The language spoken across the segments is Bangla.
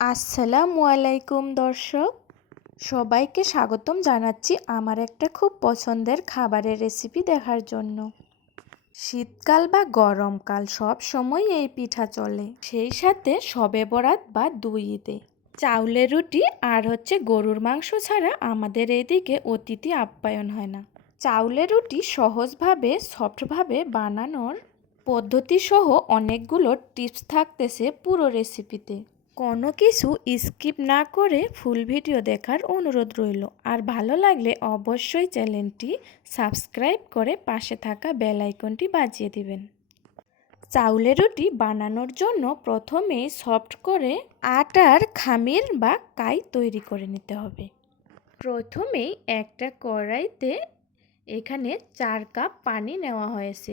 আসসালামু আলাইকুম, দর্শক। সবাইকে স্বাগতম জানাচ্ছি আমার একটা খুব পছন্দের খাবারের রেসিপি দেখার জন্য। শীতকাল বা গরমকাল সব সময় এই পিঠা চলে। সেই সাথে সবে বরাত বা দুই ঈদে। চাউলের রুটি আর হচ্ছে গরুর মাংস ছাড়া আমাদের এইদিকে অতিথি আপ্যায়ন হয় না। চাউলের রুটি সহজভাবে, সফটভাবে বানানোর পদ্ধতি সহ অনেকগুলো টিপস থাকতেছে পুরো রেসিপিতে। কোনো কিছু স্কিপ না করে ফুল ভিডিও দেখার অনুরোধ রইল। আর ভালো লাগলে অবশ্যই চ্যানেলটি সাবস্ক্রাইব করে পাশে থাকা বেল আইকনটি বাজিয়ে দিবেন। চাউলের রুটি বানানোর জন্য প্রথমে সফট করে আটার খামির বা কাই তৈরি করে নিতে হবে। প্রথমেই একটা কড়াইতে এখানে চার কাপ পানি নেওয়া হয়েছে।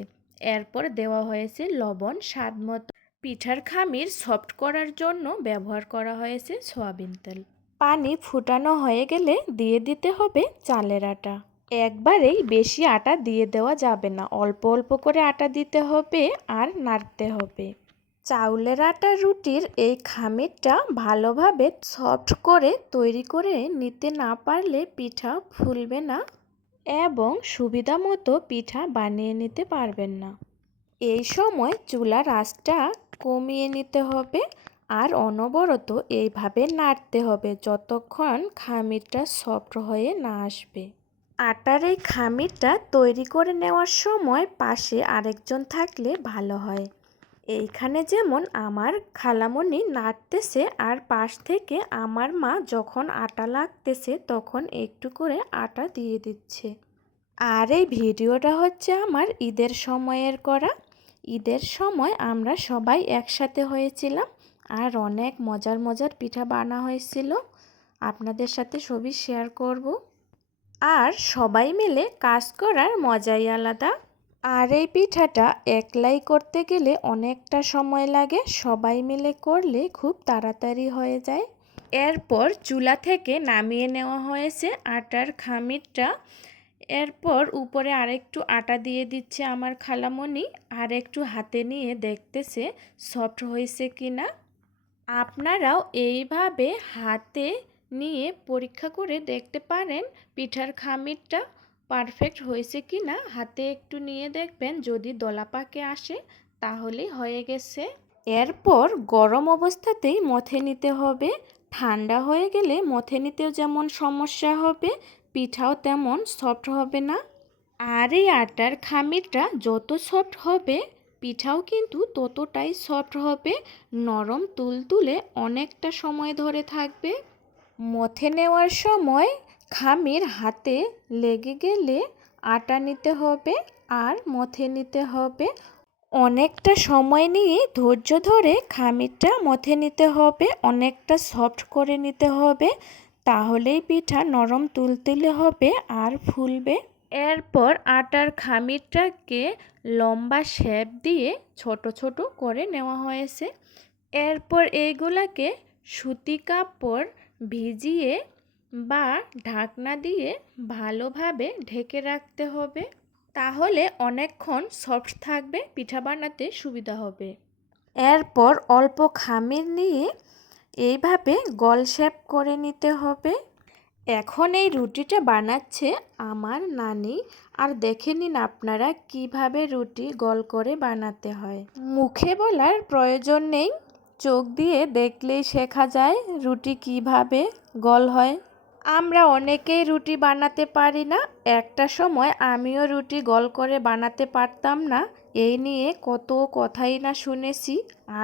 এরপর দেওয়া হয়েছে লবণ, স্বাদ মতো পিঠার খামির সফট করার জন্য ব্যবহার করা হয়েছে সয়াবিন তেল। পানি ফুটানো হয়ে গেলে দিয়ে দিতে হবে চালের আটা। একবারেই বেশি আটা দিয়ে দেওয়া যাবে না। অল্প অল্প করে আটা দিতে হবে আর নাড়তে হবে। চাউলের আটা রুটির এই খামিরটা ভালোভাবে সফট করে তৈরি করে নিতে না পারলে পিঠা ফুলবে না এবং সুবিধা মতো পিঠা বানিয়ে নিতে পারবেন না। এই সময় চুলার আঁচটা কমিয়ে নিতে হবে আর অনবরত এইভাবে নাড়তে হবে যতক্ষণ খামিরটা সফট হয়ে না আসবে। আটার এই খামিরটা তৈরি করে নেওয়ার সময় পাশে আরেকজন থাকলে ভালো হয়। এইখানে যেমন আমার খালামণি নাড়তেছে আর পাশ থেকে আমার মা যখন আটা লাগতেছে তখন একটু করে আটা দিয়ে দিচ্ছে। আর এই ভিডিওটা হচ্ছে আমার ঈদের সময়ের করা ঈদের সময় আমরা সবাই একসাথে হয়েছিলাম আর অনেক মজার মজার পিঠা বানা হয়েছিল। আপনাদের সাথে ছবি শেয়ার করব। আর সবাই মিলে কাজ করার মজাই আলাদা। আর এই পিঠাটা একলাই করতে গেলে অনেকটা সময় লাগে, সবাই মিলে করলে খুব তাড়াতাড়ি হয়ে যায়। এরপর চুলা থেকে নামিয়ে নেওয়া হয়েছে আটার খামিরটা। এরপর উপরে আরেকটু আটা দিয়ে দিচ্ছে আমার খালামণি, আর একটু হাতে নিয়ে দেখতেছে সফট হয়েছে কি না আপনারাও এইভাবে হাতে নিয়ে পরীক্ষা করে দেখতে পারেন পিঠার খামিরটা পারফেক্ট হয়েছে কি না হাতে একটু নিয়ে দেখবেন, যদি দলা পাকে আসে তাহলে হয়ে গেছে। এরপর গরম অবস্থাতেই মথে নিতে হবে। ঠান্ডা হয়ে গেলে মথে নিতেও যেমন সমস্যা হবে পিঠাও তেমন সফট হবে না। আর এই আটার খামিরটা যত সফট হবে, পিঠাও কিন্তু ততটাই সফট হবে। নরম তুলতুলে অনেকটা সময় ধরে থাকবে। মথে নেওয়ার সময় খামির হাতে লেগে গেলে আটা নিতে হবে আর মথে নিতে হবে। অনেকটা সময় নিয়ে ধৈর্য ধরে খামিরটা মথে নিতে হবে, অনেকটা সফট করে নিতে হবে। তাহলেই পিঠা নরম তুলতুলে হবে আর ফুলবে। এরপর আটার খামিরটাকে লম্বা শেপ দিয়ে ছোট ছোট করে নেওয়া হয়েছে। এরপর এইগুলাকে সুতি কাপড় ভিজিয়ে বা ঢাকনা দিয়ে ভালোভাবে ঢেকে রাখতে হবে। তাহলে অনেকক্ষণ সফট থাকবে, পিঠা বানাতে সুবিধা হবে। এরপর অল্প খামির নিয়ে এইভাবে গল শেপ করে নিতে হবে। এখন এই রুটিটা বানাচ্ছে আমার নানি। আর দেখে নিন আপনারা কীভাবে রুটি গল করে বানাতে হয়। মুখে বলার প্রয়োজন নেই। চোখ দিয়ে দেখলেই শেখা যায় রুটি কীভাবে গল হয়। আমরা অনেকেই রুটি বানাতে পারি না। একটা সময় আমিও রুটি গল করে বানাতে পারতাম না। এই নিয়ে কত কথাই না শুনেছি।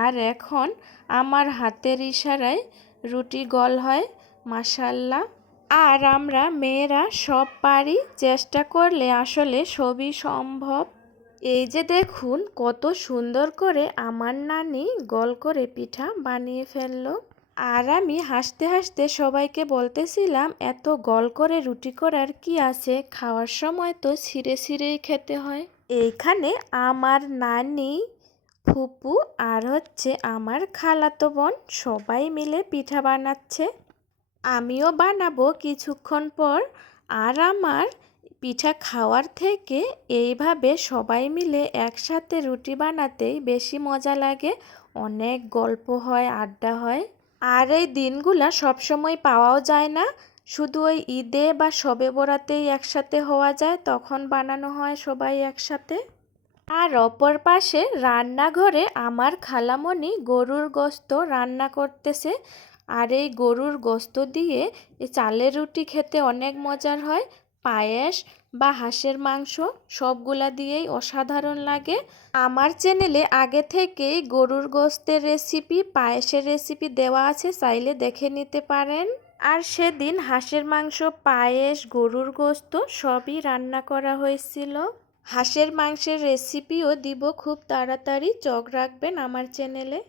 আর এখন আমার হাতের ইশারায় রুটি গল হয় মাসাল্লাহ আর আমরা মেয়েরা সব পারি, চেষ্টা করলে আসলে সবই সম্ভব। এই যে দেখুন, কত সুন্দর করে আমার নানি গল করে পিঠা বানিয়ে ফেলল। আর আমি হাসতে হাসতে সবাইকে বলতেছিলাম, এত গল করে রুটি করার কি আছে? খাওয়ার সময় তো ছিঁড়ে ছিঁড়েই খেতে হয়। এইখানে আমার নানি, ফুপু আর হচ্ছে আমার খালাতো বোন সবাই মিলে পিঠা বানাচ্ছে। আমিও বানাবো কিছুক্ষণ পর আর আমার পিঠা খাওয়ার থেকে এইভাবে সবাই মিলে একসাথে রুটি বানাতেই বেশি মজা লাগে, অনেক গল্প হয়, আড্ডা হয়। আর এই দিনগুলা সবসময় পাওয়াও যায় না শুধু ওই ঈদে বা শবে বরাতেই একসাথে হওয়া যায়, তখন বানানো হয় সবাই একসাথে। আর অপর পাশে রান্নাঘরে আমার খালামণি গরুর গোস্ত রান্না করতেছে। আর এই গরুর গোস্ত দিয়ে চালের রুটি খেতে অনেক মজার হয়। পায়েস বা হাঁসের মাংস সবগুলা দিয়েই অসাধারণ লাগে। আমার চ্যানেলে আগে থেকেই গরুর গোস্তের রেসিপি, পায়েসের রেসিপি দেওয়া আছে, চাইলে দেখে নিতে পারেন। আর সেদিন হাঁসের মাংস, পায়েস, গরুর গোস্ত সবই রান্না করা হয়েছিল। হাঁসের মাংসের রেসিপিও দিব খুব তাড়াতাড়ি, চোখ রাখবেন আমার চ্যানেলে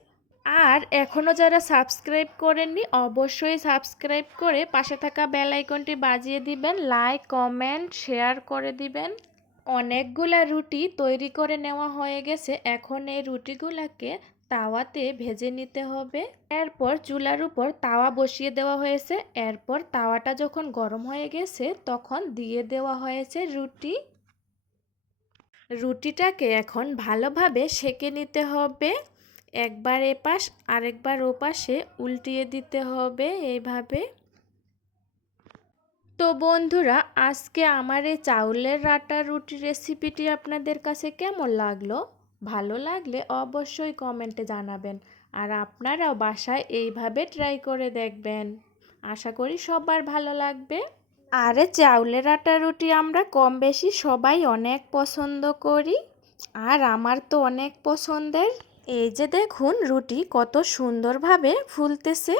আর এখনও যারা সাবস্ক্রাইব করেননি, অবশ্যই সাবস্ক্রাইব করে পাশে থাকা বেল আইকনটি বাজিয়ে দিবেন লাইক কমেন্ট শেয়ার করে দিবেন। অনেকগুলা রুটি তৈরি করে নেওয়া হয়ে গেছে। এখন এই রুটিগুলাকে তাওয়াতে ভেজে নিতে হবে। এরপর চুলার উপর তাওয়া বসিয়ে দেওয়া হয়েছে। এরপর তাওয়াটা যখন গরম হয়ে গেছে, তখন দিয়ে দেওয়া হয়েছে রুটি। রুটিটাকে এখন ভালোভাবে সেকে নিতে হবে। একবার এপাশ, আরেকবার ওপাশে উল্টিয়ে দিতে হবে এইভাবে। তো বন্ধুরা, আজকে আমার এই চাউলের রাটা রুটি রেসিপিটি আপনাদের কাছে কেমন লাগল? ভালো লাগলে অবশ্যই কমেন্টে জানাবেন। আর আপনারাও বাসায় এইভাবে ট্রাই করে দেখবেন। আশা করি সবার ভালো লাগবে। আরে চাউলের আটা রুটি আমরা কম বেশি সবাই অনেক পছন্দ করি। আর আমার তো অনেক পছন্দের। এই যে দেখুন রুটি কত সুন্দরভাবে ফুলতেছে।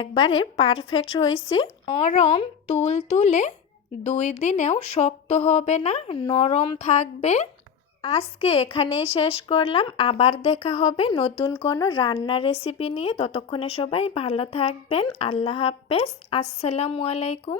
একবারে পারফেক্ট হয়েছে। নরম তুল তুলে দুই দিনেও শক্ত হবে না, নরম থাকবে। আজকে এখানেই শেষ করলাম। আবার দেখা হবে নতুন কোনো রান্নার রেসিপি নিয়ে। ততক্ষণে সবাই ভালো থাকবেন। আল্লাহ হাফেজ। আসসালামু আলাইকুম।